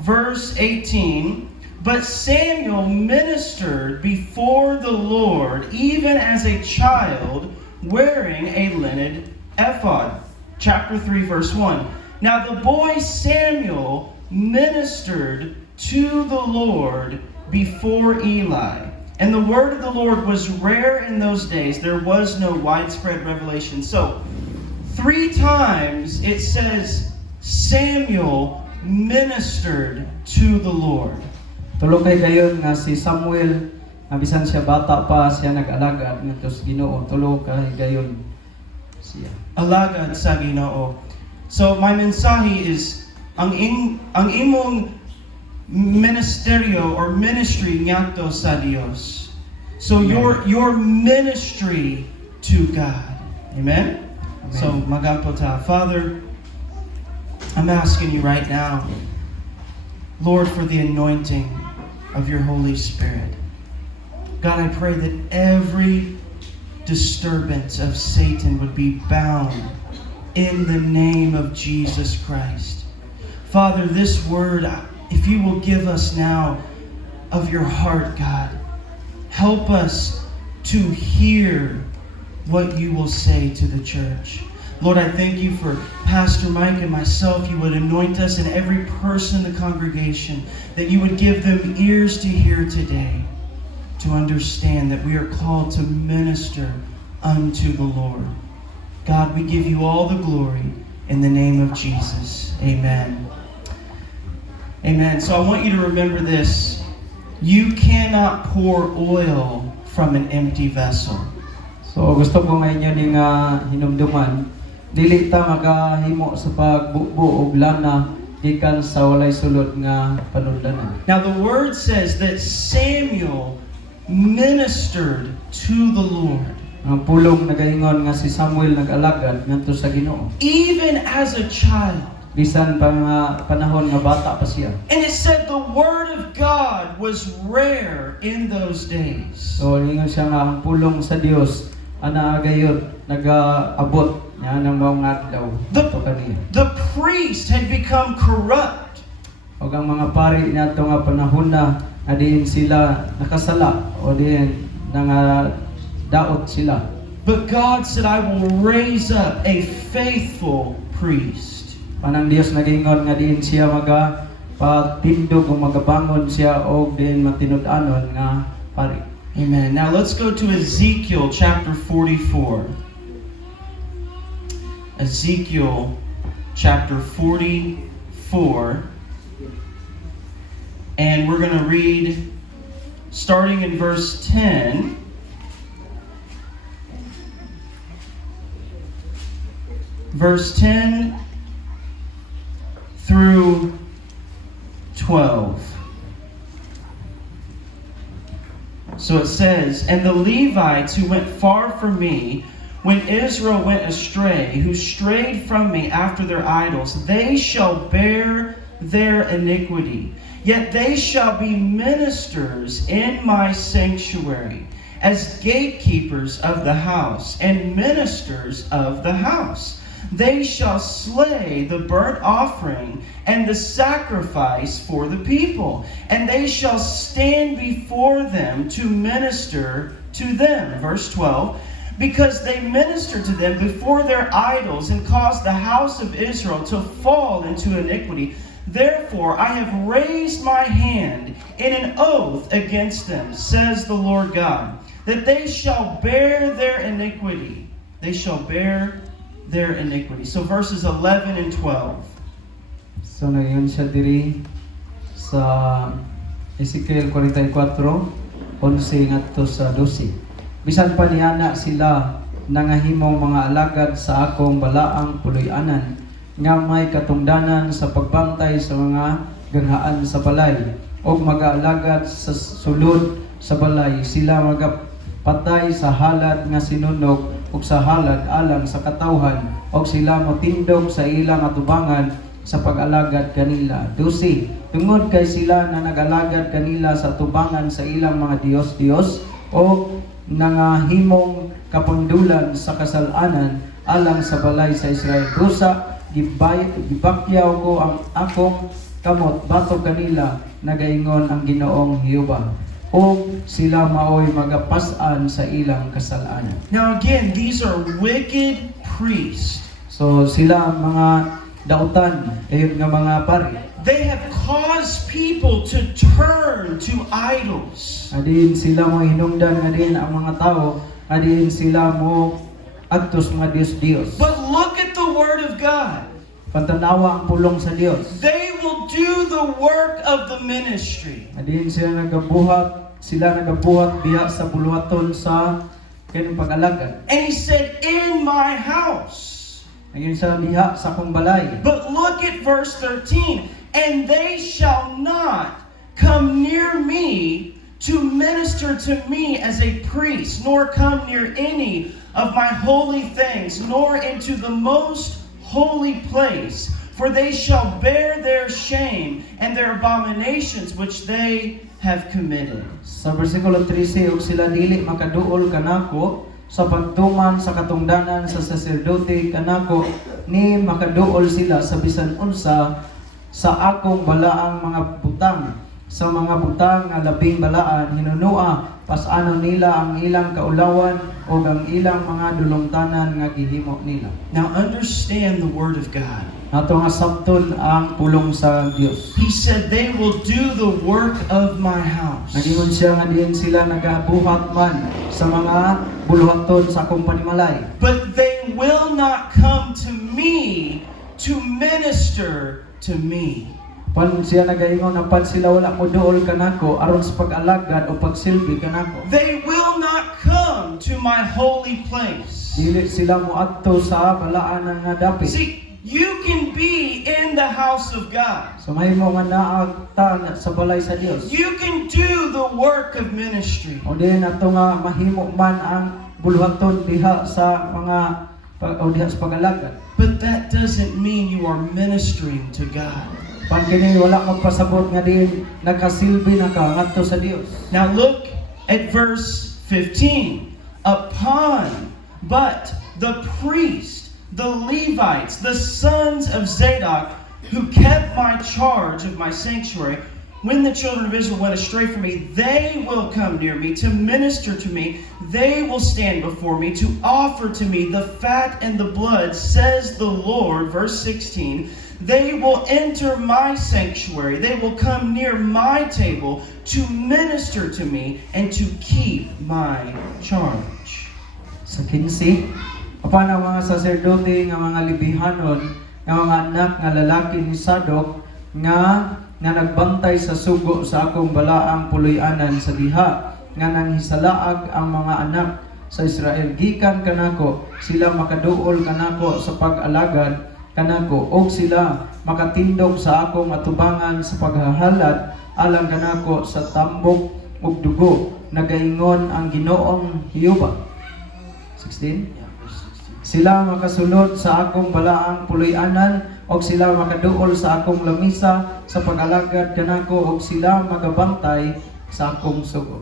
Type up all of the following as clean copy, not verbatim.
verse 18, but Samuel ministered before the Lord even as a child wearing a linen ephod. Chapter 3, verse 1. Now the boy Samuel ministered to the Lord before Eli. And the word of the Lord was rare in those days. There was no widespread revelation. So, 3 times it says Samuel ministered to the Lord. Tulo kay gayon nga si Samuel, nga bisan siya bata pa, siya nag-alagad ngadto sa Ginoo. Tulo kay gayon siya. Alagad sa Ginoo. So my mensahe is ang imong ministeryo or ministry ngadto sa Dios. So your ministry to God. Amen? So magampo ta. Father, I'm asking you right now, Lord, for the anointing of your Holy Spirit. God, I pray that every disturbance of Satan would be bound in the name of Jesus Christ. Father, this word, if you will give us now of your heart, God, help us to hear what you will say to the church. Lord, I thank you for Pastor Mike and myself. You would anoint us and every person in the congregation, that you would give them ears to hear today, to understand that we are called to minister unto the Lord. God, we give you all the glory in the name of Jesus. Amen. Amen. So I want you to remember this. You cannot pour oil from an empty vessel. So gusto ko ngayon yun nga hinumduman, dili ta magahimo sa pagbuo og lana gikan sa walay sulod nga panudlanan. Now the word says that Samuel ministered to the Lord. Ang pulong nagaingon nga si Samuel nag-alagad ngadto sa Ginoo. Even as a child. Bisan pa nga panahon nga bata pa siya. And it said the word of God was rare in those days. So ingon siya nga ang pulong sa Dios ana gayud nagaabot niya ng mga adlaw ato kaniya. The priest had become corrupt. Og ang mga pari niadto nga panahon na diin sila nakasala o diin nga daot sila. But God said, I will raise up a faithful priest. Panang Dios nagingon nga diin siya patindog o magabangon siya og diin matinud-anon nga pari. Amen. Now let's go to Ezekiel chapter 44. Ezekiel chapter 44. And we're going to read starting in verse 10. Verse 10 through 12. So it says, and the Levites who went far from me, when Israel went astray, who strayed from me after their idols, they shall bear their iniquity. Yet they shall be ministers in my sanctuary, as gatekeepers of the house, and ministers of the house. They shall slay the burnt offering and the sacrifice for the people, and they shall stand before them to minister to them. Verse 12, because they minister to them before their idols and caused the house of Israel to fall into iniquity. Therefore I have raised my hand in an oath against them, says the Lord God, that they shall bear their iniquity. They shall bear their iniquity. So verses 11 and 12. So ngayon siya diri sa Ezekiel 44, 11 ngadto sa 12. Bisan pa niana sila nangahimong mga alagad sa akong balaang puloy-anan nga may katungdanan sa pagbantay sa mga ganghaan sa balay o mag-aalagad sa sulod sa balay. Sila magapatay sa halad nga sinunog ug sa halad alang sa katawhan og sila motindog sa ilang atubangan sa pag-alagad kanila. 12. Tungod kay sila na nag-alagad kanila sa tubangan sa ilang mga Dios-Dios o nangahimong kapundulan sa kasalanan alang sa balay sa Israel. Dusa gibakyaw ko ang akong kamot batok kanila nagaingon ang Ginoong Hiyuba ug sila maoy magapas-an sa ilang kasalanan. Now again, these are wicked priests. So sila ang mga dautan ayun nga mga pari. They have caused people to turn to idols. Adin sila mo hinungdan nga din ang mga tao, adin sila mo adtos mga Dios. But look at the word of God. Pantanawa ang pulong sa Dios. They will do the work of the ministry. Adin sila nagabuhat biya sa buluhaton sa kining pag-alagad. And he said, in my house. Ayun sa diha sa akong balay. But look at verse 13. And they shall not come near me to minister to me as a priest, nor come near any of my holy things, nor into the most holy place. For they shall bear their shame and their abominations which they have committed. Sa versikulo 13, ug sila dili makaduol kanako sa pagtuman sa katungdanan sa saserdote kanako ni makaduol sila sa bisan unsa sa akong balaang mga butang. Sa mga butang nga labing balaan hinunua pas-ano nila ang ilang kaulawan o ang ilang mga dulongtanan nga gihimo nila. Now understand the word of God. Nato nga sabton ang pulong sa Dios. He said they will do the work of my house. Nagingon siya nga diin sila nagabuhat man sa mga buluhaton sa akong panimalay. But they will not come to me to minister to me. Pan siya nagaingon apan sila wala mo duol kanako aron sa pag-alagad o pagsilbi kanako. They will not come to my holy place. Dili sila moadto sa balaan nga dapit. See, you can be in the house of God. So may mo nga naagtan sa balay sa Dios. You can do the work of ministry. O din ato nga mahimo man ang buluhaton diha sa mga o diha sa pag-alagad. But that doesn't mean you are ministering to God. Pan kini wala magpasabot nga din nakasilbi na ka ngadto sa Dios. Now look at verse 15. But the priest, the Levites, the sons of Zadok, who kept my charge of my sanctuary, when the children of Israel went astray from me, they will come near me to minister to me. They will stand before me to offer to me the fat and the blood, says the Lord. Verse 16. They will enter my sanctuary. They will come near my table to minister to me and to keep my charge. Sa 15, apan ang mga saserdote nga mga libihanon nga mga anak nga lalaki ni Sadok nga nagbantay sa sugo sa akong balaang puloy-anan sa diha nga nanghisalaag ang mga anak sa Israel gikan kanako sila makaduol kanako sa pag-alagad kanako og sila makatindog sa akong atubangan sa paghahalad alang kanako sa tambok ug dugo nagaingon ang Ginoong Hiyuba. 16 Sila makasulod sa akong balaang puloy-anan og sila makaduol sa akong lamisa sa pag-alagad kanako og sila magabantay sa akong sugo.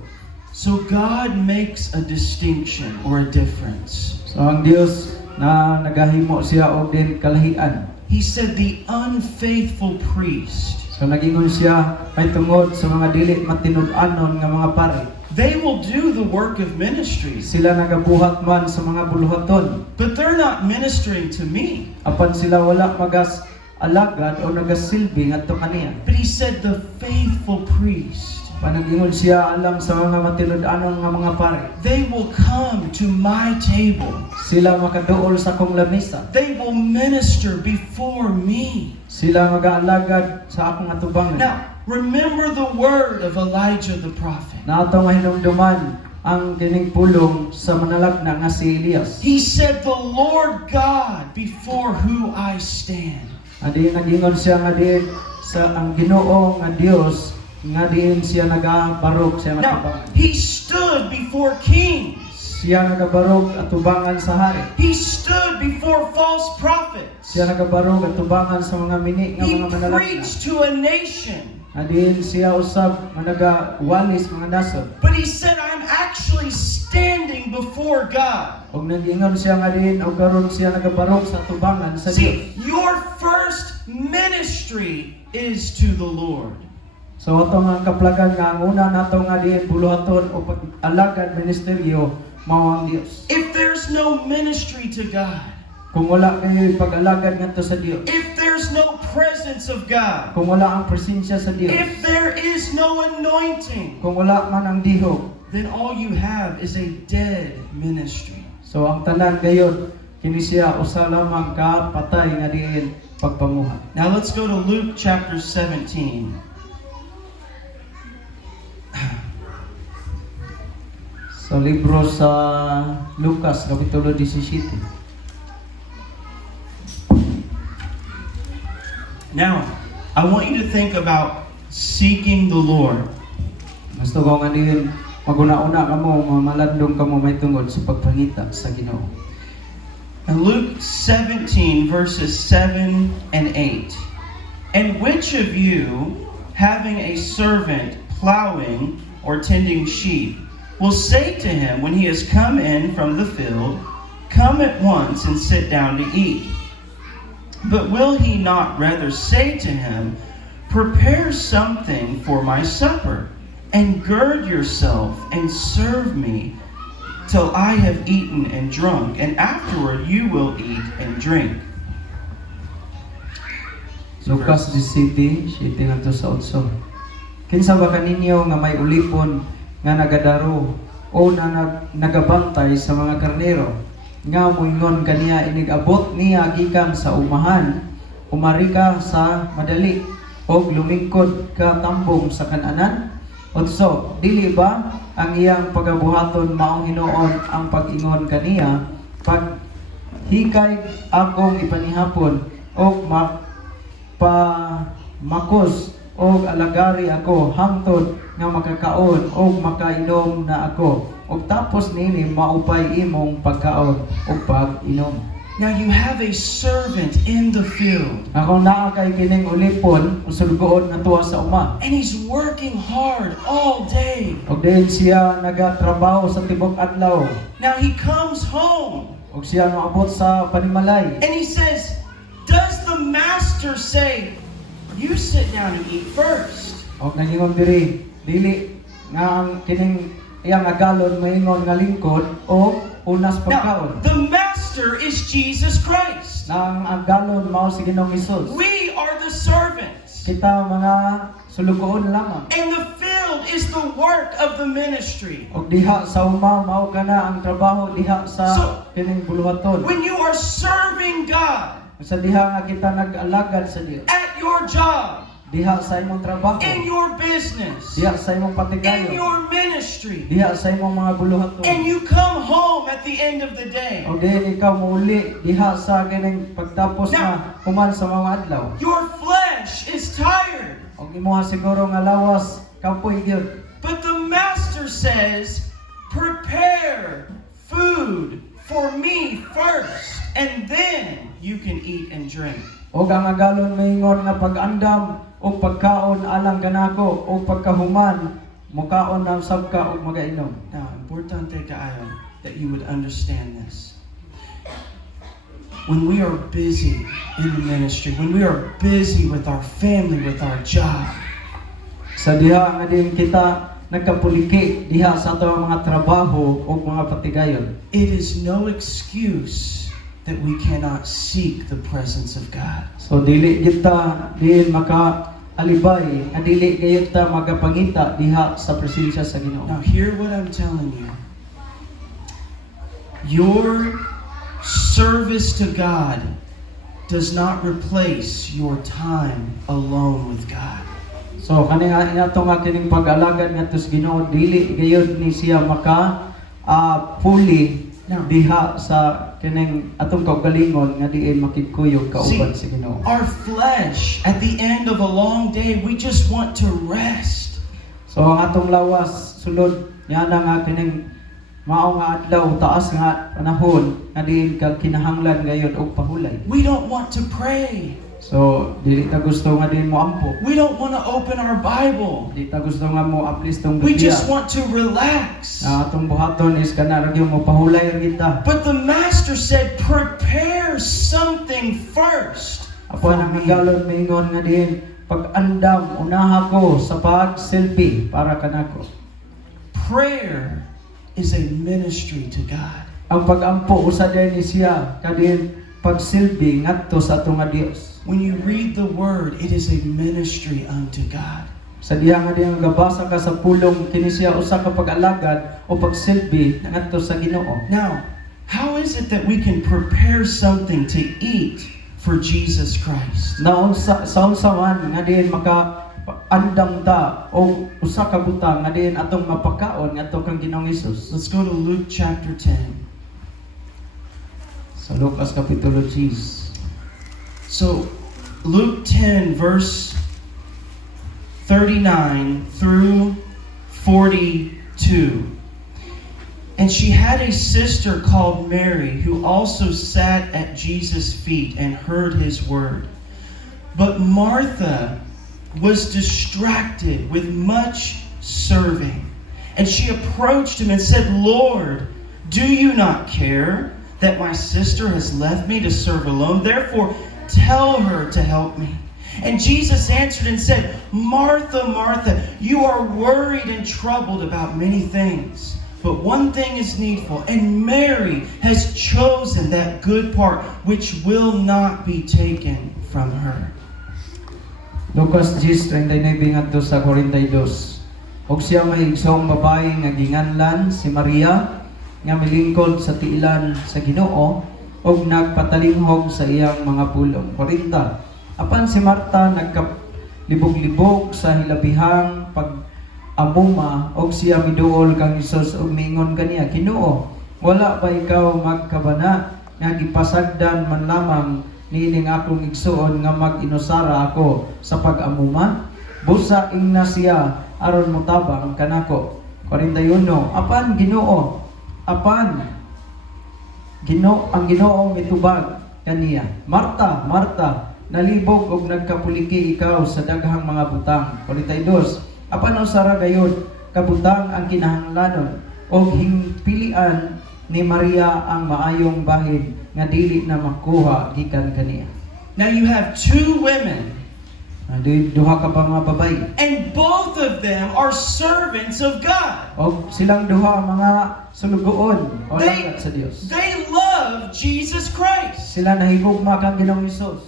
So God makes a distinction or a difference. So ang Dios na nagahimo siya og din kalahian. He said the unfaithful priest, So nagingon siya may tungod sa mga dili matinud-anon nga mga pari. they will do the work of ministries, Sila nagabuhat man sa mga buluhaton. but they're not ministering to me. Apan sila wala magas alagad o nagasilbi ngadto kaniya. But he said the faithful priest, Panagingon siya alang sa mga matinud-anon nga mga pari. they will come to my table. Sila makaduol sa akong lamisa. They will minister before me. Sila mag-aalagad sa akong atubangan. Now, remember the word of Elijah the prophet. Nato nga hinumduman ang kining pulong sa manalagna nga si Elias. He said, the Lord God before who I stand. Adi nagingon siya nga diin sa ang Ginoo nga Dios nga diin siya nagabarog siya Now, nagabangan. he stood before kings. Siya nagabarog atubangan sa hari. He stood before false prophets. Siya nagabarog atubangan sa mga mini nga He mga manalagna. preached to a nation. Adiin siya usab nga nagawalis mga nasod. But he said, I'm actually standing before God. Og nagingon siya nga diin og karon siya nagabarog sa atubangan sa Dios. See, your first ministry is to the Lord. So ato nga kaplagan nga ang una nato nga diin buluhaton o pag-alagad ministeryo mao ang Dios. If there's no ministry to God, Kung wala kayo pag-alagad ngadto sa Dios, if there's no presence of God, kung wala ang presensya sa Dios, if there is no anointing, kung wala man ang dihok, then all you have is a dead ministry. so ang tanan gayon kini siya usa lamang ka patay nga diin pagpamuhat. Now let's go to Luke chapter 17. Sa libro sa Lucas kapitulo 17. Now, I want you to think about seeking the Lord. Gusto ko nga diin maguna-una kamo mamalandong kamo may tungod sa pagpangita sa Ginoo. In Luke 17 verses 7 and 8. And which of you, having a servant plowing or tending sheep, will say to him when he has come in from the field, "Come at once and sit down to eat"? But will he not rather say to him, "Prepare something for my supper, and gird yourself and serve me till I have eaten and drunk, and afterward you will eat and drink"? Lucas 17, 7 ngadto sa 8. Kinsa ba kaninyo nga may ulipon nga nagadaro o nagabantay sa mga karnero nga moingon kaniya inigabot niya gikan sa umahan, umari ka sa madali o lumingkod ka tambong sa kananan? Otso, dili ba ang iyang pagabuhaton maong hinuon ang pag-ingon kaniya pag hikay akong ipanihapon o makos o alagari ako hangtod nga makakaon o makainom na ako o tapos nini maupay imong pagkaon o pag-inom. Now you have a servant in the field, Akong naa kay kining ulipon usulgoon na tuwa sa uma. and he's working hard all day. Og diin siya nagatrabaho sa tibok adlaw. Now he comes home Og siya maabot sa panimalay. and he says, does the master say, "You sit down and eat first"? Og nangingon diri dili nga ang kining iyang agalon maingon nga lingkod o unas Now, pagkaon. the master is Jesus Christ. Nang agalon mao si Ginoong Hesus. We are the servants. Kita mga sulugoon lamang. And the field is the work of the ministry. Og diha sa uma mao kana ang trabaho diha sa So, kining buluhaton. When you are serving God Sa diha nga kita nag-alagad sa Dios. at your job, Diha sa imong trabaho. in your business, Diha sa imong in patigayon. your ministry, Diha sa imong mga buluhaton. and you come home at the end of the day, Og diin ikaw muuli diha sa kining pagtapos na human sa mga adlaw. your flesh is tired. Og imuha siguro nga lawas kapoy gyud. But the master says, "Prepare food for me first, and then you can eat and drink." Og ang agalon maingon nga pag-andam o pagkaon alang ganako o pagkahuman mukaon ang sabka og magainom. Now, importante kaayo that you would understand this. When we are busy in the ministry, when we are busy with our family, with our job, Sa diha nga din kita nagkapuliki diha sa ato mga trabaho o mga patigayon. it is no excuse that we cannot seek the presence of God. So dili kita din maka alibay, nga dili gayud ta magapangita diha sa presensya sa Ginoo. Now, hear what I'm telling you. Your service to God does not replace your time alone with God. So kani nga inato nga kining pag-alagad ngadto sa Ginoo dili gayud ni siya maka fully diha sa kining atong kaugalingon nga diin makikuyog kauban sa Ginoo. Our flesh, at the end of a long day, we just want to rest. So ang atong lawas sulod niya na nga kining mao nga adlaw taas nga panahon nga diin kag kinahanglan gayon og pahulay. We don't want to pray. So dili ta gusto nga diin mo ampo. We don't want to open our Bible. Di ta gusto nga mo aplis tong We Biblia. just want to relax. Atong buhaton is kana ra gyud mo pahulay ra kita. But the master said, prepare something first. Apo ang nagalon mingon nga din pag-andam unaha ko sa pag-selfie para kanako. Prayer is a ministry to God. Ang pag-ampo usa din ni siya kadin pag-selfie ngadto sa atong nga Dios. When you read the word, it is a ministry unto God. Sa diha nga din gabasa ka sa pulong kini siya usa ka pag-alagad o pag-selfie ngadto sa Ginoo. Now, how is it that we can prepare something to eat for Jesus Christ? Naon sa unsaman nga din maka andam ta o usa ka butang nga din atong mapakaon ngadto kang Ginoong Hesus. Let's go to Luke chapter 10. Sa Lucas kapitulo 10. So, Luke 10, verse 39 through 42. And she had a sister called Mary, who also sat at Jesus' feet and heard his word. But Martha was distracted with much serving. And she approached him and said, Lord, do you not care that my sister has left me to serve alone? Therefore, tell her to help me. And Jesus answered and said, Martha, Martha, you are worried and troubled about many things. But one thing is needful, and Mary has chosen that good part which will not be taken from her. Lucas 10:39 ngadto sa 42. Og siya mahigsong babae nga ginganlan si Maria nga milingkod sa tiilan sa Ginoo og nagpatalinghog sa iyang mga pulong. 40. Apan si Marta nagkalibog-libog sa hilabihang pag-amuma og siya miduol kang Hesus og mingon kaniya, Ginoo, wala ba ikaw magkabana nga gipasagdan man lamang niining akong igsuon nga mag-inusara ako sa pag-amuma? Busa ingna siya aron motabang kanako. 41. Apan Ginoo, ang Ginoo mitubag kaniya, Marta, Marta, nalibog og nagkapuliki ikaw sa daghang mga butang. 42. Apan usara gayud kabutang ang kinahanglanon og hingpilian ni Maria ang maayong bahin nga dili na makuha gikan kaniya. Now you have two women, Duha ka pa mga babay. and both of them are servants of God. Og silang duha mga sulugoon o They, langit sa Dios. they love Jesus Christ. Sila nahigugma kang Ginoong Hesus.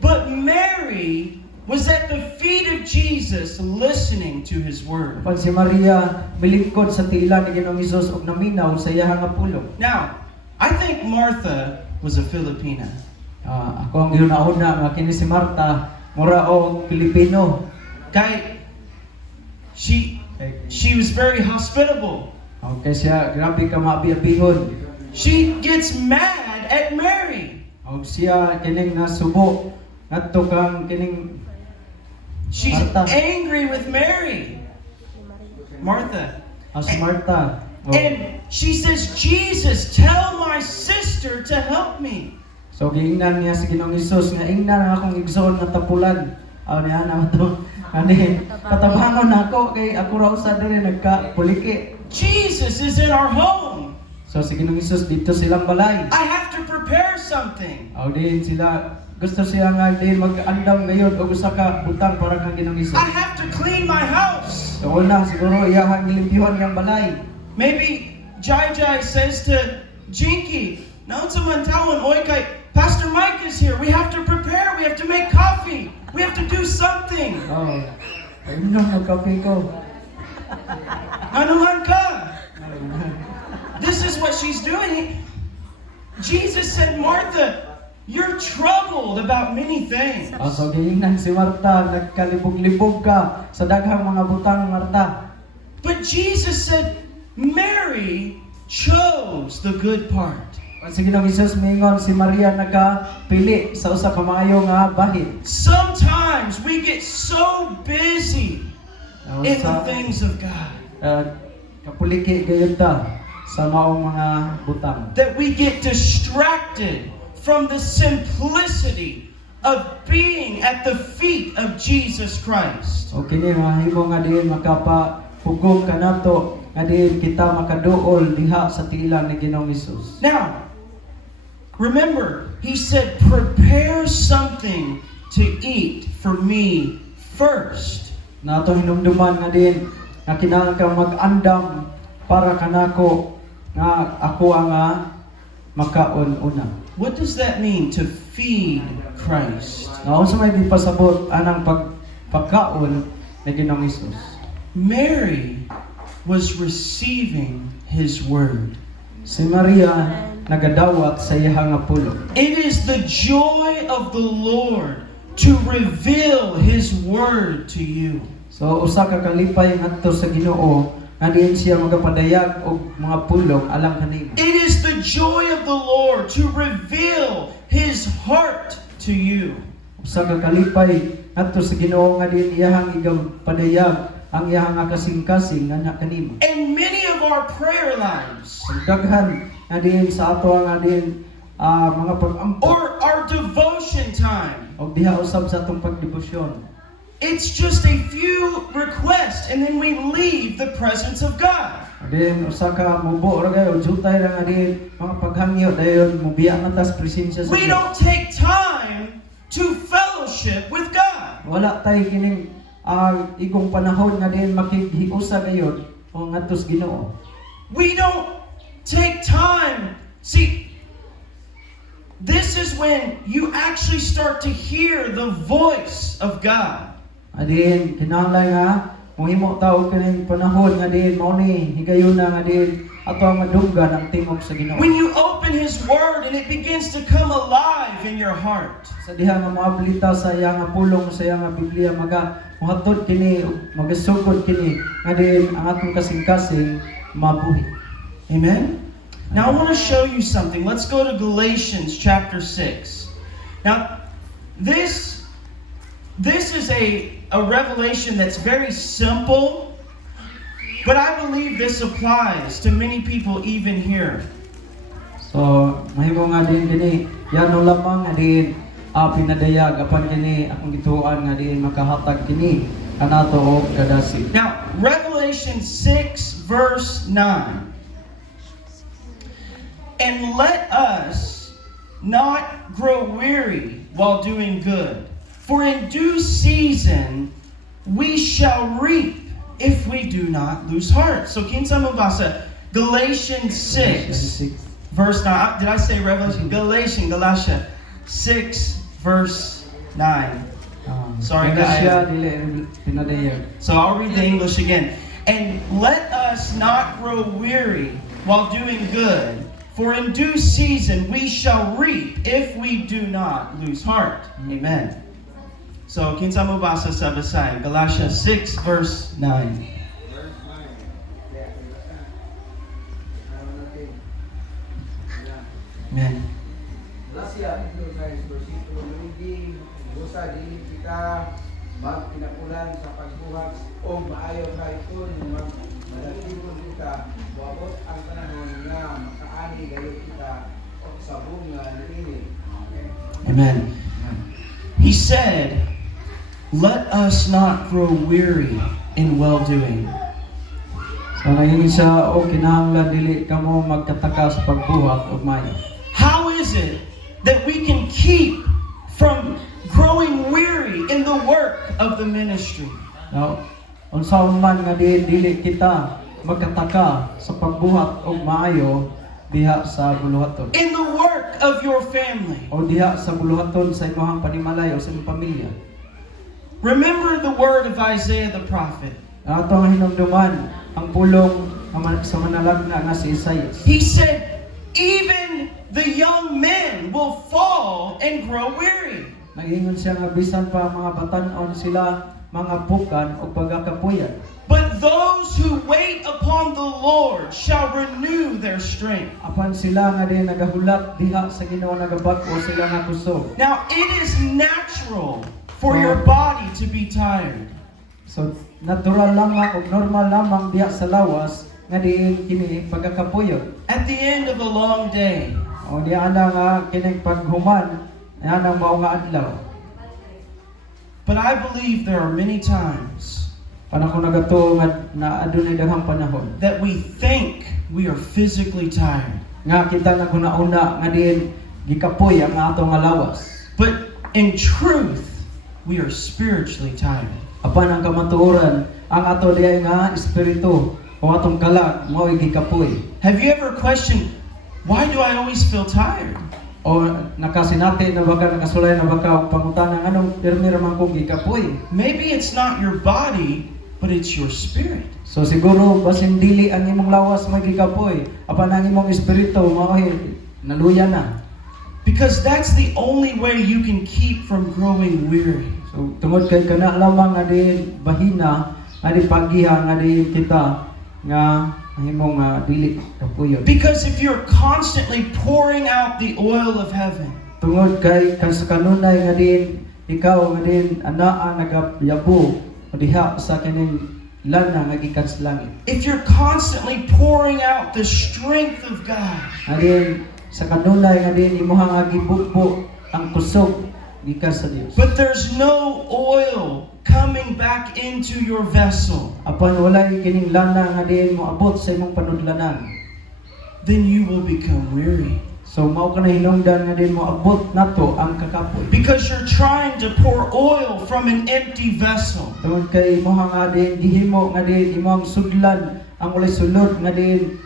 But Mary was at the feet of Jesus listening to his word. Pag si Maria milingkod sa tila ni Ginoong Hesus og naminaw sa iyang nga pulong. Now, I think Martha was a Filipina. Ako ang giuna-una nga kini si Marta mura og Pilipino. Guy, she was very hospitable. Okay siya grabe ka maabi-abihon. She gets mad at Mary. Og siya kining nasubo ngadto kang kining She's Martha. angry with Mary. Martha. si Marta. Og- And she says, Jesus, tell my sister to help me. So giingnan niya si Ginoong Hesus nga ingnan ang akong igsoon nga tapulan. Aw niya na to. Ani patabangon nako kay ako raw sa diri nagkapuliki. Jesus is in our home. So si Ginoong Hesus dito silang balay. I have to prepare something. Aw din sila gusto siya nga din mag-andam ngayon og usa ka butang para kang Ginoong Hesus. I have to clean my house. So una siguro iyahang gilimpyuhan ng balay. Maybe Jai Jai says to Jinky, now someone tell him, Oy, kay Pastor Mike is here. We have to prepare. We have to make coffee. We have to do something. Oh. Ayun na nagkape ko. Anuhan ka? This is what she's doing. Jesus said, Martha, you're troubled about many things. So giingnan si Marta nagkalibog-libog ka sa daghang mga butang Marta. But Jesus said, Mary chose the good part. Si Ginoong Hesus mingon si Maria nagapili sa usa ka maayo nga bahin. Sometimes we get so busy in the Sa things of God kapuliki gayud ta sa maong mga butang. that we get distracted from the simplicity of being at the feet of Jesus Christ. O kini mahimo nga diin makapapugong kanato nga diin kita makaduol diha sa tila ni Ginoong Hesus. Now, remember, He said, prepare something to eat for me first. Na ato hinumduman nga din nga kinahanglan ka mag-andam para kanako nga ako ang makaon una. What does that mean, to feed Christ? Nga unsa may gipasabot anang pagkaon ni Ginoong Hesus. Mary was receiving His word. Si Maria nagadawat sa iyang nga pulo. It is the joy of the Lord to reveal His word to you. So usa ka kalipay ngadto sa Ginoo nga diin siya magapadayag og mga pulong alang kanimo. It is the joy of the Lord to reveal His heart to you. Usa ka kalipay ngadto sa Ginoo nga diin iyang igapadayag ang iyang nga kasing-kasing nga kanimo. And many of our prayer lives, Ug daghan nga diin sa ato nga diin mga pag-ampo or our devotion time, og diha usab sa atong pagdebosyon. it's just a few requests and then we leave the presence of God. Then usa ka mubo ra kayo jutay ra nga diin mga paghangyo dayon mubiya na tas presensya sa We Dios. don't take time to fellowship with God. Wala tay kining igong panahon nga diin makighiusa gayud o ngadtos Ginoo. We don't take time. See, this is when you actually start to hear the voice of God. Adin kinahanglan nga mohimo taw kining panahon nga diin mao ni higayuna nga diin ato ang madunggan ang tingog sa Ginoo. When you open His Word and it begins to come alive in your heart. Sa diha nga moablita sa iyang nga pulong sa iyang nga Biblia mohatod kini magasugod kini nga diin ang atong kasing-kasing mabuhi. Amen? Now I want to show you something. Let's go to Galatians chapter 6. Now, this is a revelation that's very simple, but I believe this applies to many people even here. So, mahimo nga din kini, yano lamang nga din pinadayag apan kini akong gituan nga din makahatag kini kanato og kadasi. Now, Revelation 6 verse 9. And let us not grow weary while doing good, for in due season we shall reap if we do not lose heart. So, kinsa mabasa? Galatians 6 verse 9. Did I say Revelation? Galatia 6 verse 9. Sorry, guys. Siya dili pinadayag. So I'll read the English again. And let us not grow weary while doing good, for in due season we shall reap if we do not lose heart. Amen. So, kinsa mo basa sa Basay? Galatia 6 verse 9. Amen. Lasya ito sa versikulo hindi busa dili kita magpinapulan sa pagbuhat o maayo sa ito malagimon kita buabot ang panahon nga makaani gayo kita o sa bunga niini. Amen. He said, let us not grow weary in well-doing. So ngayon siya o kinahanglan dili kamo magkataka sa pagbuhat og maayo. How is it that we can keep from growing weary in the work of the ministry? Now, unsaon man nga dili kita magkataka sa pagbuhat og maayo diha sa buluhaton In the work of your family? o diha sa buluhaton sa imong panimalay o sa imong pamilya. Remember the word of Isaiah the prophet. Ato ang hinumduman ang pulong sa manalagna nga si Isaias. He said, even the young men will fall and grow weary. Nagingon siya nga bisan pa mga batan-on sila mga pukan o pagkakapuyat. But those who wait upon the Lord shall renew their strength. Apan sila nga din nagahulat diha sa Ginoo nagabag-o sila nga kusog. Now, it is natural for your body to be tired. So natural lamang o normal lamang diha sa lawas nga diin kini pagkakapuyat. At the end of a long day, O diya na nga kining paghuman yan ang mao nga adlaw. but I believe there are many times Panahon nagato nga na adunay daghang panahon that we think we are physically tired. nga kita naguna-una nga diin gikapoy ang ato nga lawas. But in truth, we are spiritually tired. Apan ang kamatuoran, ang ato diay nga espiritu o atong kalag mao gikapoy. Have you ever questioned, why do I always feel tired? O nakasinati na baka nakasulay na baka og pangutana anong pirmi ra man kong gikapoy. Maybe it's not your body, but it's your spirit. So siguro basin dili ang imong lawas magikapoy, apan ang imong espiritu mao naluya na. Because that's the only way you can keep from growing weary. So tungod kay kana lamang nga di bahina, nga di pagiha, nga di kita nga ang imong dili kapuyon. Because if you're constantly pouring out the oil of heaven, Tungod kay sa kanunay nga din ikaw nga din anaa nagayabo o diha sa kining lana nga gikan sa langit. if you're constantly pouring out the strength of God, Nga din sa kanunay nga din imuhang gibukbo ang kusog gikan sa Dios. but there's no oil coming back into your vessel, Apan walay kining lana nga din moabot sa imong panudlanan. then you will become weary. So mao ka na hinungdan nga din moabot nato ang kakapoy. Because you're trying to pour oil from an empty vessel. Tungod kay imuhang nga din gihimo nga din imong sudlan ang walay sulod nga din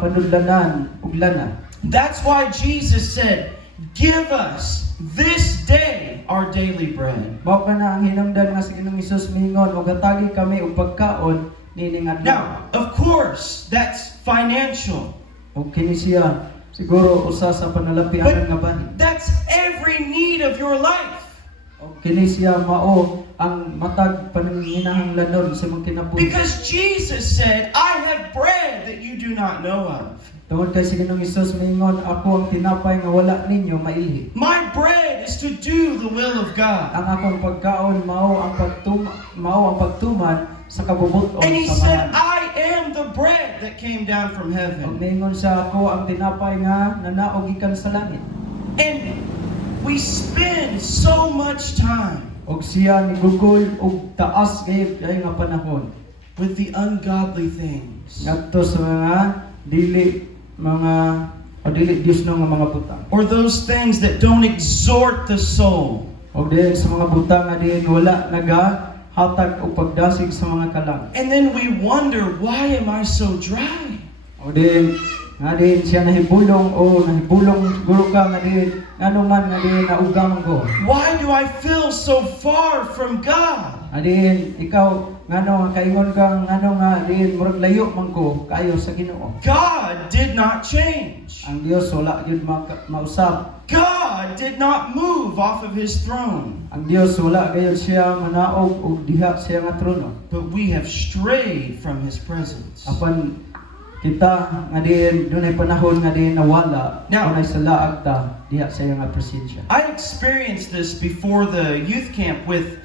panudlanan ug lana. That's why Jesus said, give us this day our daily bread. Mao ka na ang hinungdan nga sa Ginoong Hesus mingon ug hatagi kami og pagkaon nining adlaw. Now, of course, that's financial. O kini siya siguro usa sa panalapianan nga bahin. That's every need of your life. O kini siya mao ang matag pananginahanglanon sa mga kinabuhi. Because Jesus said, I have bread that you do not know of. Tungod kay sa Ginoong Hesus mingon ako ang tinapay nga wala ninyo mailhi. My bread is to do the will of God. Ang akong pagkaon mao ang pagtuman sa kabubuton And he sa said, mga. I am the bread that came down from Ug heaven. mingon siya ako ang tinapay nga nanaog gikan sa langit. And we spend so much time Og siya nigugol og taas gayud kay nga panahon with the ungodly things, ngadto sa mga dili Diyos no nga mga butang. or those things that don't exhort the soul. O din sa mga butang nga din wala nagahatag o pagdasig sa mga kalang. And then we wonder, why am I so dry? O din nga din siya nahibulong siguro ka nga din ngano man nga din naugang ko. Why do I feel so far from God? Adin ikaw ngano nga kaingon ka ngano nga din murag layo man ko kayo sa Ginoo. God did not change. Ang Dios wala gyud mausab. God did not move off of His throne. Ang Dios wala gayud siya manaog og diha siya nga trono. But we have strayed from His presence. Apan kita nga din dunay panahon nga din nawala Now- kunay sa laag ta diha sa iyang presensya. I experienced this before the youth camp with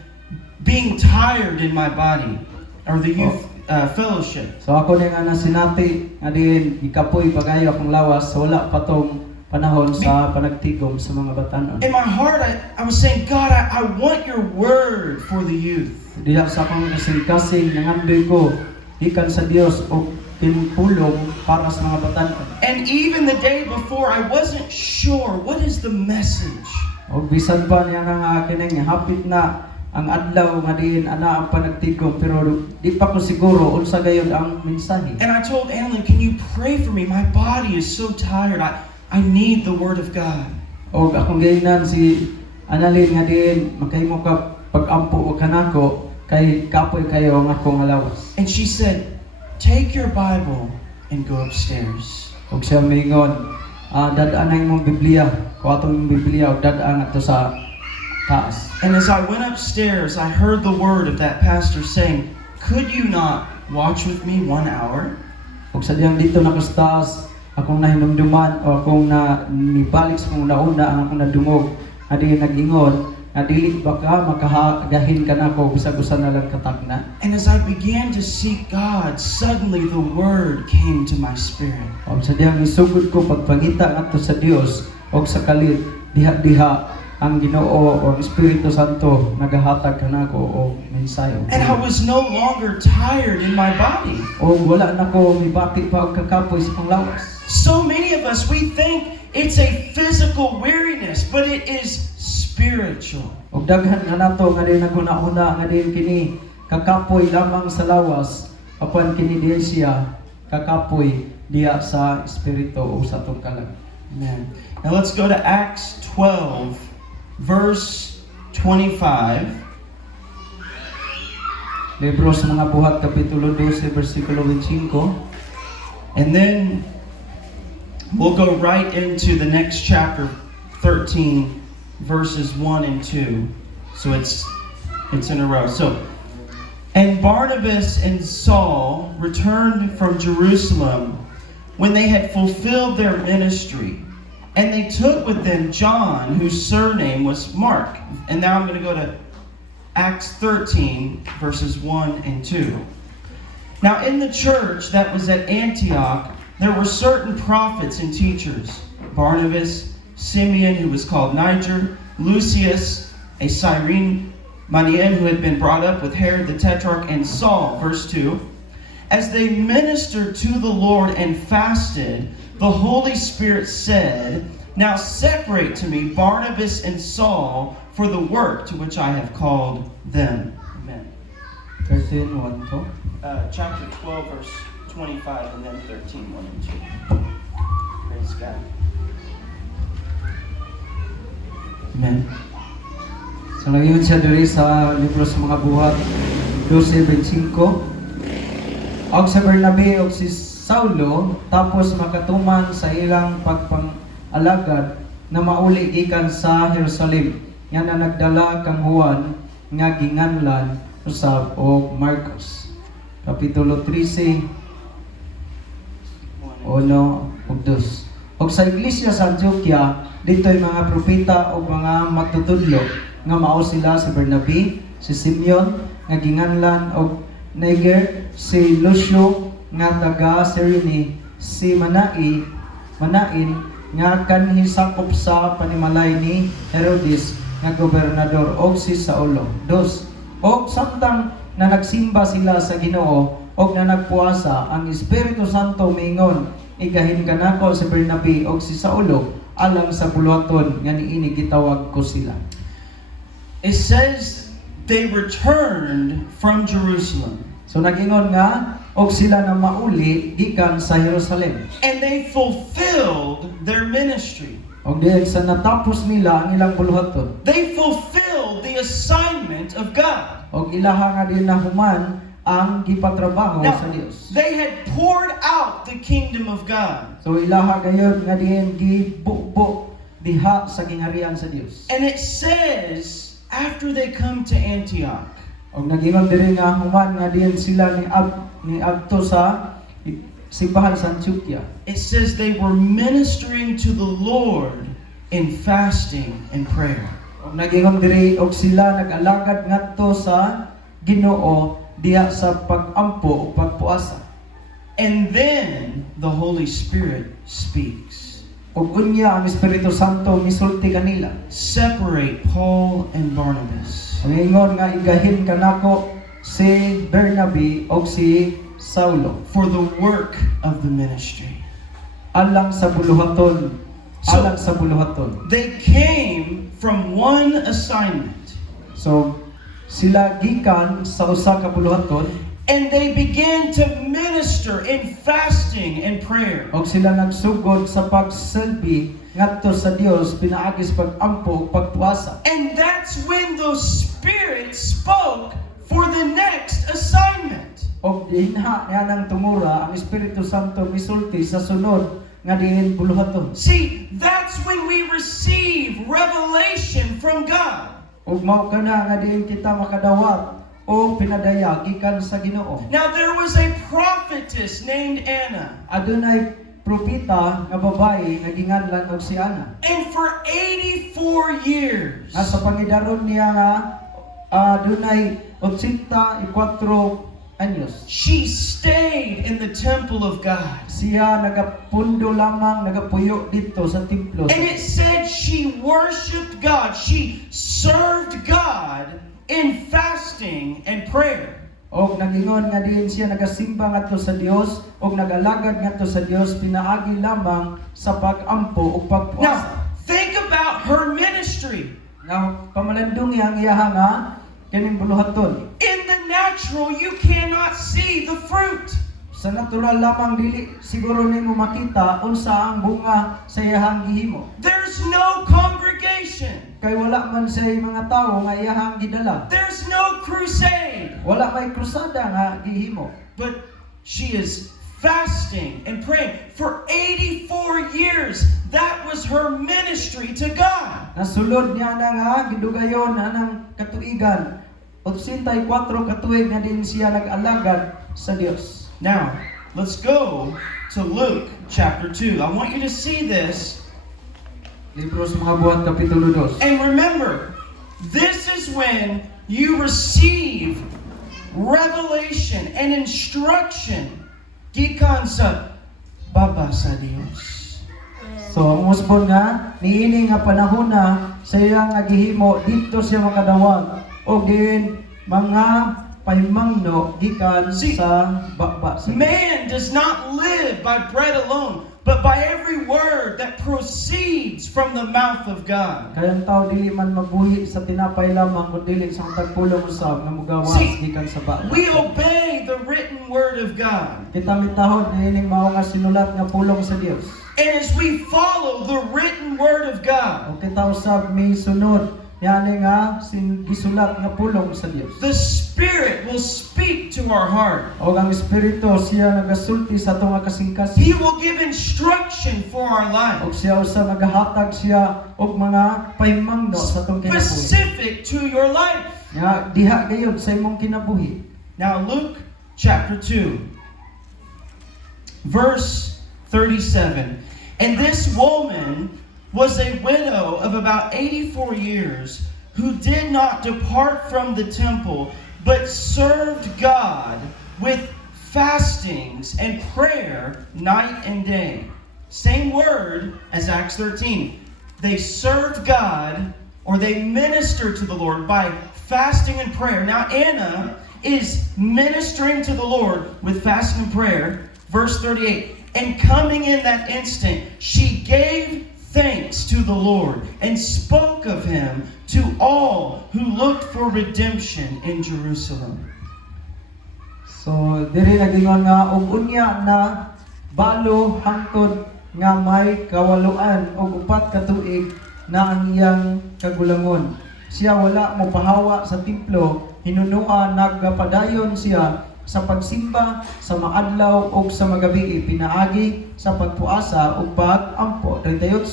being tired in my body, or the youth fellowship. So ako na nga nasinati nga din gikapoy pagayo akong lawas so wala pa tong panahon sa panagtigom sa mga batanon. In my heart, I was saying, God, I want your word for the youth. Diha sa akong kasing-kasing nangandoy ko ikan sa Dios o pinulong para sa mga batanon. And even the day before, I wasn't sure, what is the message? O bisan pa niya nga kinang hapit na ang adlaw nga din ana ang panagtigom pero di pa ko siguro unsa gayud ang mensahe. And I told Annalyn, can you pray for me? My body is so tired. I need the word of God. O akong gaynan si Annalyn nga din makahimo ka pag-ampo o kanako kay kapoy kayo ang akong lawas. And she said, take your Bible and go upstairs. Og siya mingon, dadaan na imong Biblia, ko atong Biblia og dadaan ato sa taas. And as I went upstairs, I heard the word of that pastor saying, could you not watch with me 1 hour? Og sa diyang dito na taas, akong nahinumduman o akong nibalik sa kong nauna ang akong nadungog. Adi nag-ingon, na dili baka makahagahin ka na ko bisag-usa na lang katakna. And as I began to seek God, suddenly the word came to my spirit. Og sa diyang isugod ko pagpangita ngadto sa Dios og sa kalit diha ang Ginoo o Espiritu Santo nagahatag kanako og mensahe. And I was no longer tired in my body. O wala na ko mibati pa og kakapoy sa panglawas. So many of us, we think It's a physical weariness, but it is spiritual. Og daghan nga nato nga din naguna-una nga din kini kakapoy lamang sa lawas apan kini diyan siya kakapoy diya sa espiritu o sa tungkalan. Amen. Now let's go to Acts 12, verse 25. Libro sa mga Buhat kapitulo 12 bersikulo 25. And then we'll go right into the next chapter, 13, verses 1 and 2. So it's in a row. So, and Barnabas and Saul returned from Jerusalem when they had fulfilled their ministry. And they took with them John, whose surname was Mark. And now I'm going to go to Acts 13, verses 1 and 2. Now in the church that was at Antioch, there were certain prophets and teachers: Barnabas, Simeon, who was called Niger, Lucius, a Cyrene, Manaen, who had been brought up with Herod the Tetrarch, and Saul. Verse 2. As they ministered to the Lord and fasted, the Holy Spirit said, "Now separate to me Barnabas and Saul for the work to which I have called them." Amen. 13, 1 to. Chapter 12, verse 25, and then 13, 1 and 2. Praise God. Amen. So nagyon siya diri sa libro sa mga Buhat 12:25. Og sa Bernabe og si Saulo tapos makatuman sa ilang pagpang-alagad na mauli gikan sa Jerusalem nga na nagdala kang Juan nga ginganlan usab og Marcos. Kapitulo 13 1 ug 2. Og sa iglesia sa Antioquia dito'y mga propeta o mga magtutudlo nga mao sila si Bernabe, si Simeon nga ginganlan og Niger, si Lucio nga taga Cyrene, si Manain nga kanhi sakop sa panimalay ni Herodes nga gobernador, og si Saulo. 2. Og samtang na nagsimba sila sa Ginoo og na nagpuasa, ang Espiritu Santo miingon, igahin kanako si Bernabe og si Saulo alang sa buluhaton nga niini gitawag ko sila. It says they returned from Jerusalem. So nagingon nga og sila na mauli gikan sa Jerusalem. And they fulfilled their ministry. Og diyan sa natapos nila ang ilang buluhaton. They fulfilled the assignment of God. Og ilaha nga din nahuman ang gipatrabaho Now, sa Dios. they had poured out the kingdom of God. So ilaha gayud nga diyan gibubo diha sa gingharian sa Dios. And it says, after they come to Antioch, Og nagingon diri nga human nga diyan sila ni adto sa simbahan sa Antioquia. it says they were ministering to the Lord in fasting and prayer. Og nagingon diri og sila nag-alagad ngadto sa Ginoo diha sa pag-ampo o pagpuasa. And then the Holy Spirit speaks. Og unya ang Espiritu Santo misulti kanila. Separate Paul and Barnabas Ang ingon nga igahin kanako si Bernabe og si Saulo for the work of the ministry. alang sa buluhaton. So- Alang sa buluhaton. They came from one assignment So sila gikan sa usa ka buluhaton and they began to minister in fasting and prayer. og sila nagsugod sa pagselbi ngadto sa Dios pinaagis pag-ampo ug pagpuasa. And that's when the Spirit spoke for the next assignment. Og dinha niya ng tumura ang Espiritu Santo misulti sa sunod nga diin buluhaton. See, that's when we receive revelation from God. Ug mao kana nga diin kita makadawat o pinadaya gikan sa Ginoo. Now, there was a prophetess named Anna, Adunay propeta nga babae nga ginganlan og si Ana. and for 84 years, Nga sa pangidaron niya nga adunay 84 anyos. she stayed in the temple of God. Siya nagapundo lamang, nagapuyo dito sa templo. And it said she worshiped God. She served God in fasting and prayer. Og nagingon nga diin siya nagasimba ngadto sa Dios og nagalagad ngadto sa Dios pinaagi lamang sa pagampo ug pagpuasa. Now, think about her ministry. Now, pamalandong ang iyaha nga kining buluhaton. In the natural, you cannot see the fruit. Sa natural lamang dili siguro nimo makita unsa ang bunga sa iyahang gihimo. There's no congregation. Kay wala man say mga tawo nga iyahang gidala. There's no crusade. Wala may krusada nga gihimo. But she is fasting and praying for 84 years. That was her ministry to God. Nasulod niya na nga gidugayon anang katuigan. 84 katuig na din siya nag-alagad sa Dios. Now, let's go to Luke chapter 2. I want you to see this. Libro sa mga buhat kapitulo 2. And remember, this is when you receive revelation and instruction gikan sa Baba sa Dios. So, ang usbon nga niini nga panahon na sa iyang gihimo dito siya makadawag og din mga pahimangno gikan See, sa baba sa Man does not live by bread alone, but by every word that proceeds from the mouth of God. Kaya ang tao dili man mabuhi sa tinapay lamang kundi sa tagpulong usab nga mugawas See, gikan sa baba. We obey the written word of God. Kita mitahod niining mao nga sinulat nga pulong sa Dios. And as we follow the written word of God, O kita usab mi sunod yani nga gisulat nga pulong sa Dios. the Spirit will speak to our heart. O ang Espiritu siya nagasulti sa atong kasingkas. He will give instruction for our Og life, siya usa nagahatag siya og mga pahimangno sa atong kinabuhi. specific to your life. Nga diha gayud sa imong kinabuhi. Now, Luke chapter 2, verse 37. And this woman was a widow of about 84 years who did not depart from the temple, but served God with fastings and prayer night and day. Same word as Acts 13. They served God, or they ministered to the Lord by fasting and prayer. Now Anna is ministering to the Lord with fasting and prayer. Verse 38. And coming in that instant, she gave thanks to the Lord and spoke of him to all who looked for redemption in Jerusalem. So diri nagingon nga og unya na balo hangtod nga may kawaluan og 4 ka tuig na ang iyang kagulangon. Siya wala mo pahawa sa templo, hinunua nagapadayon siya sa pagsimba sa maadlaw ug sa magabi, pinaagi sa pagpuasa ug pagampo. 38.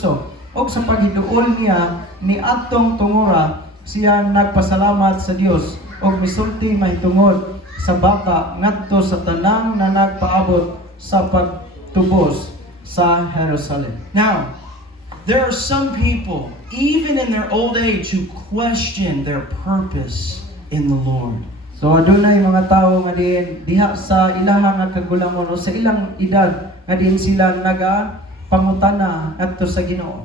Og sa paghiduol niya ni atong tungora, siya nagpasalamat sa Dios og misulti mahitungod sa bata ngadto sa tanang na nagpaabot sa pagtubos sa Jerusalem. Now, there are some people, even in their old age, who question their purpose in the Lord. So adunay mga tawo nga diha sa ilahang nga kagulangon o sa ilang edad nga diin sila pangutana adto sa Ginoo.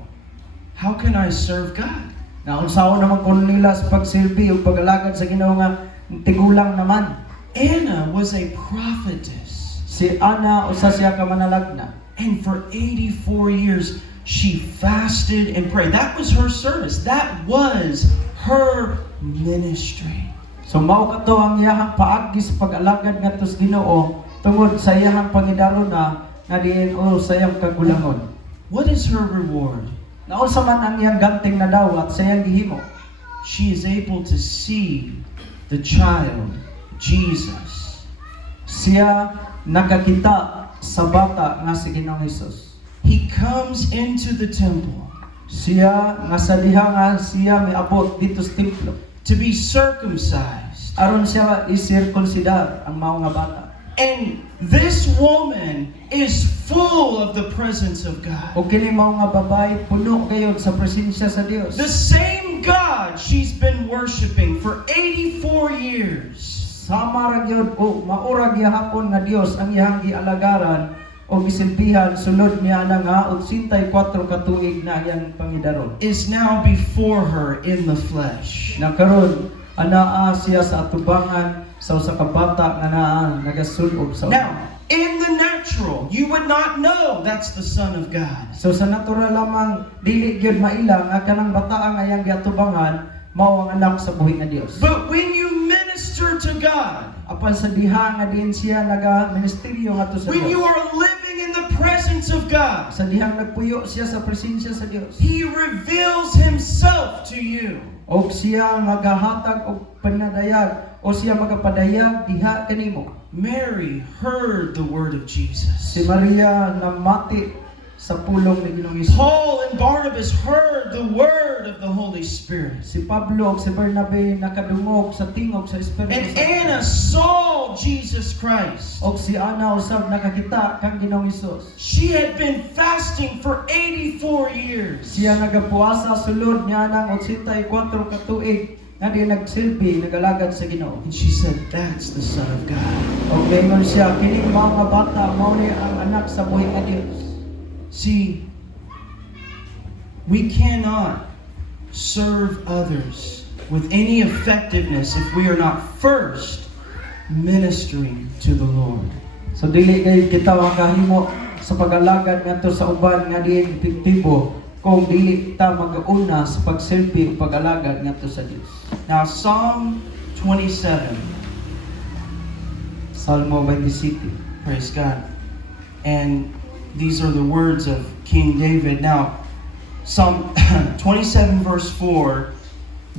How can I serve God? Na unsaon naman kun nila sa pagsilbi o pagalagad sa Ginoo nga tigulang naman. Anna was a prophetess, Si Ana usa siya ka manalagna. and for 84 years she fasted and prayed. That was her service. That was her ministry. So mao kato ang iyahang paagi sa pag-alagad ngadto sa Ginoo tungod sa iyahang pangidaron na nga diin o sa iyang kagulangon. What is her reward? Naunsa man ang iyang ganting na dawat sa iyang gihimo? She is able to see the child, Jesus. Siya nakakita sa bata nga si Ginoong Hesus. He comes into the temple Siya nga sa diha nga siya miabot dito sa templo. to be circumcised. Aron siya isirkunsidar ang mao nga bata. And this woman is full of the presence of God. O kini mao nga babay puno gayud sa presensya sa Dios. The same God she's been worshiping for 84 years. Sama ra gyud o maura gihapon nga Dios ang iyang gialagaran o gisilbihan sulod niya na nga 84 ka tuig na iyang pangidaron. Is now before her in the flesh. Na karon anaa siya sa atubangan sa usa ka bata nga nagasulob sa Now, in the natural, you would not know that's the Son of God. So sa natural lamang dili gyud maila nga kanang bata nga iyang giatubangan mao ang anak sa buhi nga Dios. But when you minister to God, Apan sa diha nga diin siya naga-ministeryo ngadto sa when you Dios. are living in the presence of God, Sa dihang nagpuyo siya sa presensya sa Dios. He reveals Himself to you. O siya magahatag og panadayag o siya magapadayag diha kanimo. Mary heard the word of Jesus. Si Maria namati sa pulong ni Ginoong Hesus. Paul and Barnabas heard the word of the Holy Spirit. Si Pablo ug si Bernabe nakadungog sa tingog sa Espiritu And Santo. Anna saw Jesus Christ. Og si Ana usab nakakita kang Ginoong Hesus. She had been fasting for 84 years. Siya nagapuasa sulod niya ng 84 ka tuig nga di nagsilbi nagalagad sa Ginoo. And she said, that's the Son of God. Og gayon siya kini mao nga bata mao ni ang anak sa buhi nga Dios. See, we cannot serve others with any effectiveness if we are not first ministering to the Lord. So dili kay kita makahimo sa pag-alagad ngadto sa uban nga di epektibo kung dili ta mag-una sa pagsilbi ug pag-alagad ngadto sa Dios. Now, Psalm 27, Salmo 27. praise God. And these are the words of King David. Now, Psalm 27 verse 4,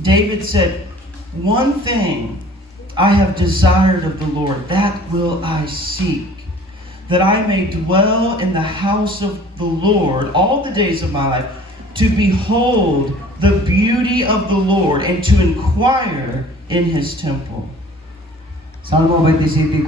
David said, one thing I have desired of the Lord, that will I seek, that I may dwell in the house of the Lord all the days of my life, to behold the beauty of the Lord and to inquire in His temple. Salmo 27:4.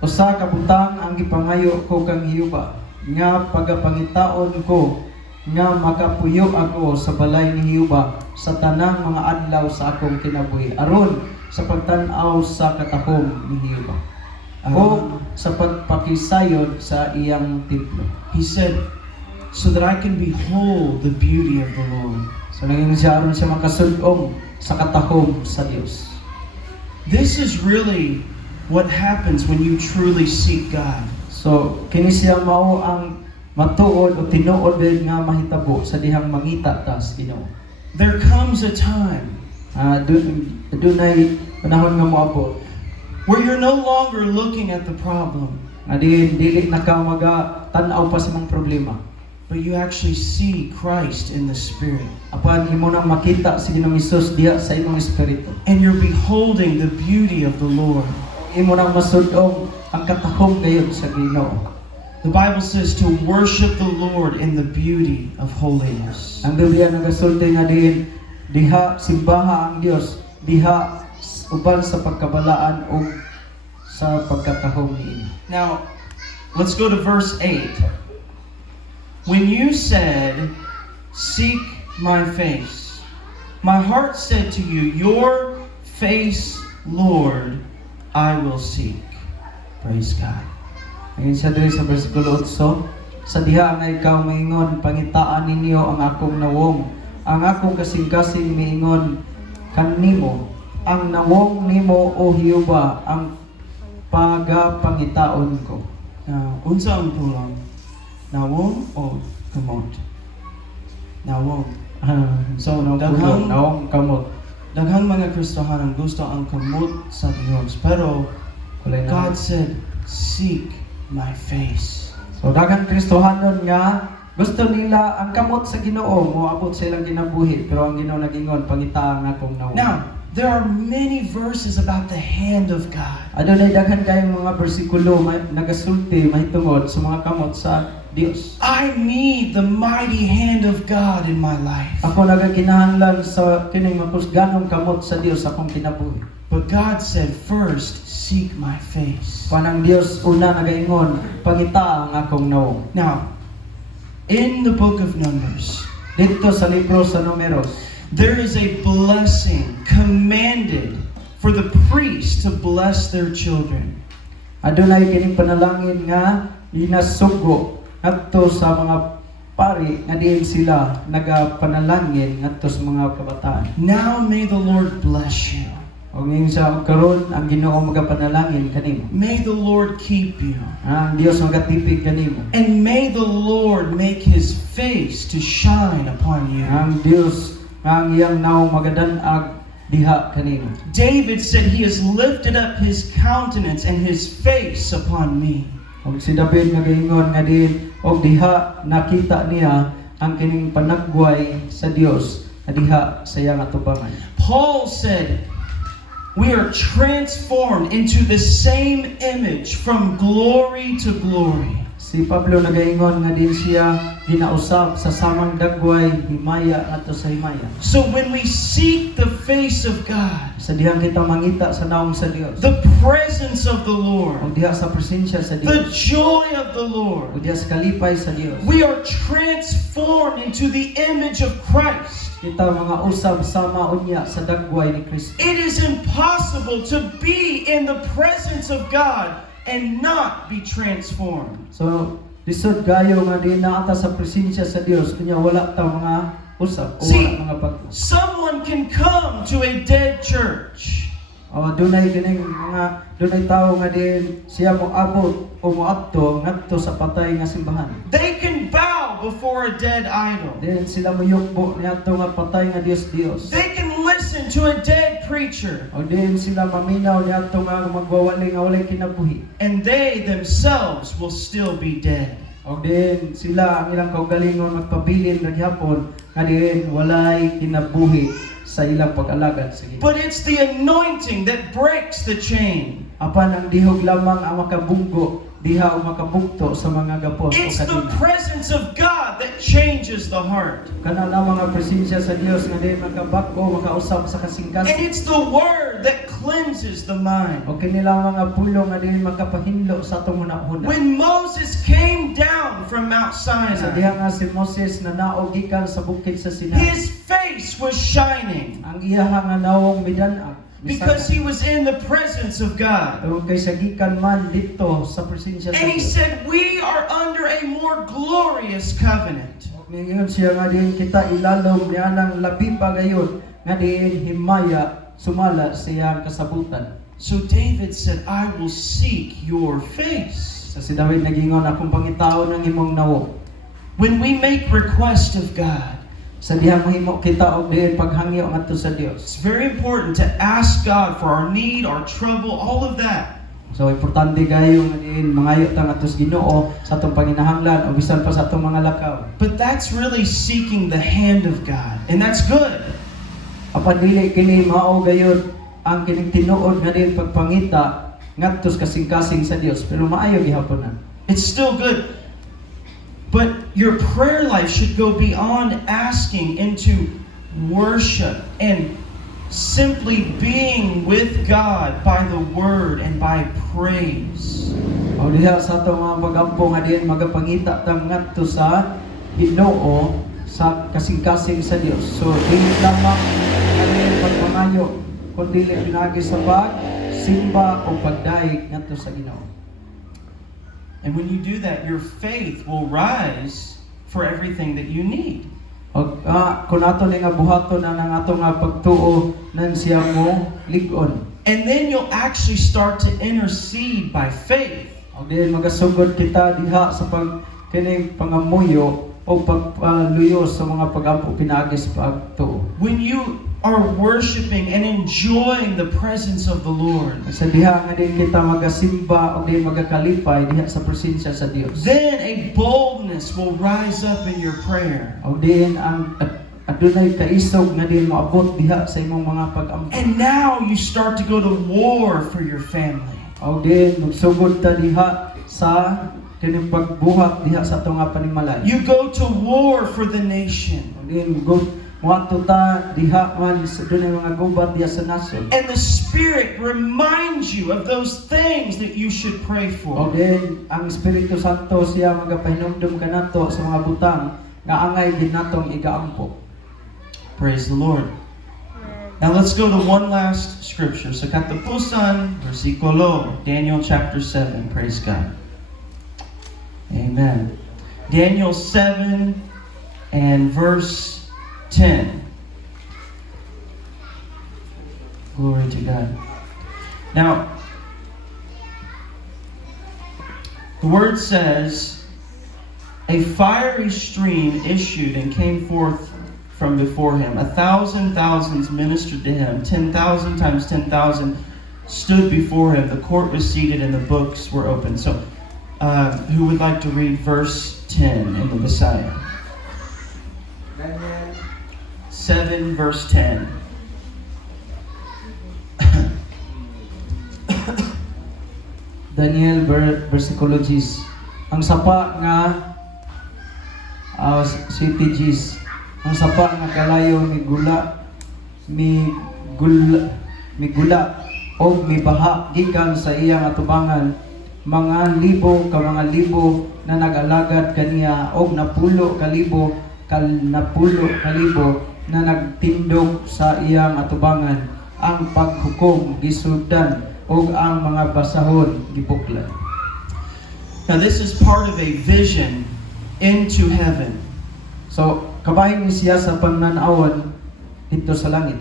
Usa ka butang ang gipangayo ko kang Hiyuba, nga pagapangitaon ko nga makapuyo ako sa balay ni Hiyuba sa tanang mga adlaw sa akong kinabuhi aron sa pagtan-aw sa katahom ni Hiyuba o sa pagpakisayod sa iyang templo. He said, so that I can behold the beauty of the Lord. So nanging siya aron siya makasud-ong sa katahom sa Dios. This is really what happens when you truly seek God. So kini siya mao ang matuod o tinuod nga mahitabo sa dihang mangita ta sa Ginoo. There comes a time Dunay panahon nga moabot where you're no longer looking at the problem, nga dili na ka maga-tan-aw pa sa mga problema. but you actually see Christ in the Spirit. Apan imo nang makita si Ginoong Hesus diha sa imong espiritu. And you're beholding the beauty of the Lord. Imo nang masud-ong ang katahom gayud sa Ginoo. The Bible says to worship the Lord in the beauty of holiness. Ang Biblia nagasulti nga diha simbaha ang Dios, diha uban sa pagkabalaan o sa pagkatahom niini. Now, let's go to verse 8. When you said, seek my face, my heart said to you, your face, Lord, I will seek. Praise God. Ngayon siya diri sa versikulo 8, sa diha nga ikaw maingon, pangitaan ninyo ang akong nawong, ang akong kasing-kasing maingon kanimo, ang nawong nimo o Hiyuba, ang pagapangitaon ko. Unsa ang tulang? Nawong o kamot? Nawong. So, daghang nawong kamot. daghang mga Kristohanon gusto ang kamot sa Diyos. Pero Kulay na. God said, seek my face. So daghang Kristohanon nga gusto nila ang kamot sa Ginoo, moabot sa ilang kinabuhi, pero ang Ginoo nagingon pangitaan akong nawong. Now, there are many verses about the hand of God. Adunay daghan kayong mga bersikulo nagasulti mahitungod sa mga kamot sa Dios. I need the mighty hand of God in my life. Ako nagakinahanglan sa kining makusganong kamot sa Dios akong kinabuhi. But God said, first, seek my face. Panang Dios una nagaingon, pangita ang akong nawong. Now, in the book of Numbers, Dito sa libro sa Numeros, there is a blessing commanded for the priest to bless their children. adunay kining panalangin nga inasugo ngadto sa mga pari nga diin sila nagapanalangin ngadto sa mga kabataan. Now may the Lord bless you. O ngayon sa karon ang Ginoo magapanalangin kanimo. May the Lord keep you. Ang Dios magatipig kanimo. And may the Lord make His face to shine upon you. Ang Dios ang iyang naong magadan-ag diha kanimo. David said, He has lifted up His countenance and His face upon me. Og si David nagaingon nga og diha nakita niya ang kining panagway sa Dios nga diha sa iyang atubangan. Paul said, we are transformed into the same image from glory to glory. Si Pablo nagaingon nga din siya ginausab sa samang dagway himaya ato sa himaya. So when we seek the face of God, Sa dihang kita mangita sa naong sa Dios. the presence of the Lord, O diha sa presensya sa the Dios. joy of the O Lord, diha sa kalipay sa Dios. we are transformed into the image of Christ. Kita mga usab sama unya sa dagway ni Kristo. It is impossible to be in the presence of God and not be transformed. So, lisod gayo nga di na ata sa presensya sa Dios kunya wala ta mga usab o See, wala mga pag. someone can come to a dead church O dunay dunay tawo nga din siya mo abot o moadto ngadto sa patay nga simbahan. They can bow before a dead idol. Then sila mo yukbo niadto nga patay nga Dios. They can listen to a dead preacher, O din sila maminaw niadto nga magwawali nga walay kinabuhi. and they themselves will still be dead. O din sila ang ilang kaugalingon magpabilin naghapon nga din walay kinabuhi sa ilang pag-alagad sa Ginoo. But it's the anointing that breaks the chain. Apan ang dihog lamang ang makabunggo diha o makabugto sa mga gapos o It's the kadina. presence of God that changes the heart. Kana lamang ang presensya sa Dios nga din makabako makausab sa And kasing-kasing. it's the word that cleanses the mind. O kini lamang ang pulong nga din makapahinlo sa atong hunahuna. When Moses came down from Mount Sa Sinai, diha nga si Moses na naog gikan sa bukid sa Sinai. his face was shining Ang iya nga nawong midan-ag. because he was in the presence of God. Tungod kay sa gikan man dito sa presensya sa And he Dios. said, we are under a more glorious covenant. Ngayon siya nga din kita ilalom niya ng labi pa gayon nga din himaya sumala sa iyang kasabutan. So David said, I will seek your face. Sa si David nagingon akong pangitaw ng imong nawo. When we make request of God, Sa dihang mahimo kita og diin paghangyo ngadto sa Dios. it's very important to ask God for our need, our trouble, all of that. So importante gayo nga diin mangayo ta ngadto sa Ginoo sa atong panginahanglan o bisan pa sa atong mga lakaw. But that's really seeking the hand of God. And that's good. Apan dili kini mao gayon ang kining tinuod nga diin pagpangita ngadto sa kasing-kasing sa Dios pero maayo gihapon na. It's still good. But your prayer life should go beyond asking into worship and simply being with God by the word and by praise. O diha sa atong mga pagampo nga diin magapangita ta ngadto sa Ginoo sa kasing-kasing sa Dios. So dili lamang nga diin pagpangayo kundi dili pinagi sa simba o pagdaig ngadto sa Ginoo. And when you do that, your faith will rise for everything that you need. Og kun ato ni nga buhaton na nang ato nga pagtuo nan siya mo lig-on. And then you'll actually start to intercede by faith. Og diin magasugod kita diha sa pag kining pangamuyo o pagluyo sa mga pagampo pinaagi sa pagtuo. When you are worshiping and enjoying the presence of the Lord, Sa diha nga din kita magasimba o din magakalipay diha sa presensya sa Dios. then a boldness will rise up in your prayer. O din ang adunay kaisog nga din moabot diha sa imong mga pag-ampo. And now you start to go to war for your family. O din magsugod ta diha sa kining pagbuhat diha sa atong nga panimalay. You go to war for the nation. O din moadto ta diha man sa dunay mga gubat diha sa nasod. And the Spirit reminds you of those things that you should pray O for. din ang Espiritu Santo siya magapahinumdum kanato sa mga butang nga angay din natong igaampo. Praise the Lord. Now let's go to one last scripture. Sa katapusan, versikulo, Daniel chapter 7. Praise God. Amen. Daniel 7 and verse 10. Glory to God. Now, the word says, a fiery stream issued and came forth from before him. 1,000 thousands ministered to him. 10,000 times 10,000 stood before him. The court was seated and the books were opened. So, who would like to read verse 10 in the Messiah? Daniel 7 verse 10. Daniel versikulo 10. Ang sapa nga city Gis. Ang sapa nga kalayo migula o mibaha gikan sa iyang atubangan mga libo ka mga libo na nag-alagad kaniya og napulo kalibo na nagtindog sa iyang atubangan. Ang paghukom gisugdan og ang mga basahon gipuklan. Now this is part of a vision into heaven. So, kabahin ni siya sa pagmanawon dito sa langit.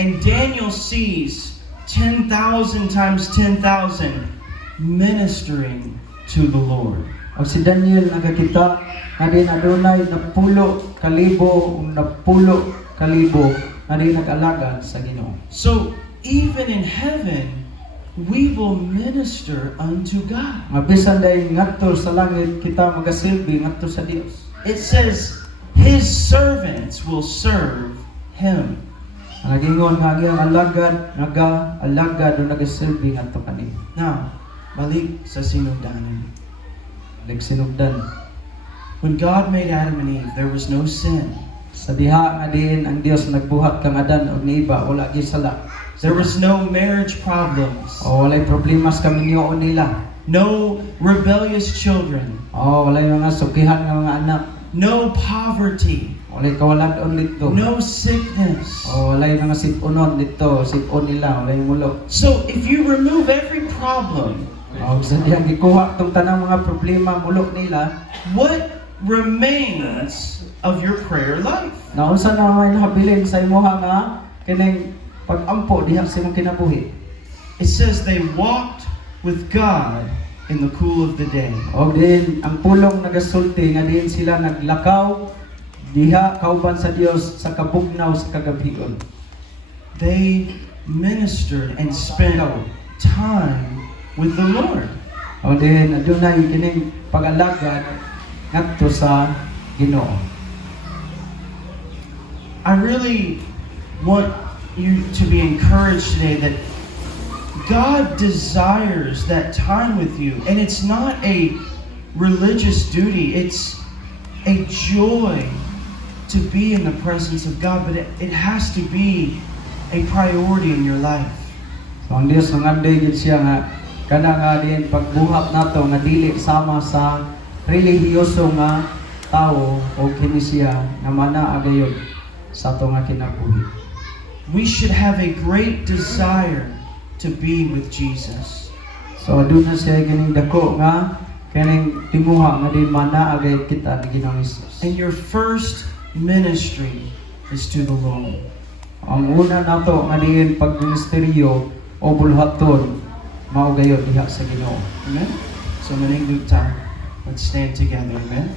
And Daniel sees 10,000 times 10,000 ministering to the Lord. O si Daniel nakakita na din adunay napulo kalibo na din nag-alagad sa Ginoo. So even in heaven, we will minister unto God. Mabisan dahil ngadto sa langit kita magasilbi ngadto sa Dios. It says his servants will serve him. Ang nagingon nga ang alagad o nagasilbi ngadto kanila. Now, balik sa sinugdanan. Nagsinugdan. When God made Adam and Eve, there was no sin. Sa diha nga diin ang Dios nagbuhat kang Adan og ni Eva wala gyud sala. There was no marriage problems. O walay problema sa kaminyoon nila. No rebellious children. O walay mga sukihan nga mga anak. No poverty. Walay kawalan dito. No sickness. O walay mga sipunon dito, sipon nila, walay mulok. So if you remove every problem, O sa diyang gikuha tong tanang mga problema mulok nila, what remains of your prayer life? naunsa na may nahabilin sa imuha nga kining pag-ampo diha sa imong kinabuhi. It says they walked with God in the cool of the day. O din ang pulong nagasulti nga diin sila naglakaw diha kauban sa Dios sa kabugnaw sa kagabion. They ministered and spent time with the Lord. O din adunay kining pag-alagad ngadto sa Ginoo. I really want you to be encouraged today that God desires that time with you. And it's not a religious duty. It's a joy to be in the presence of God. But it has to be a priority in your life. So ang Dios nanganday gid siya nga kana nga din pagbuhat nato nga dili sama sa relihiyoso nga tao o kini siya nga manaa gayud sa ato nga kinabuhi. We should have a great desire to be with Jesus. So aduna siya kining dako nga kining timuha nga din manaa gayud kita ni Ginoong Hesus. And your first ministry is to the Lord. Ang una nato nga diin pagministeryo o bulhaton mao gayud diha sa Ginoo. Amen? So maningdog ta. Let's stand together. Amen?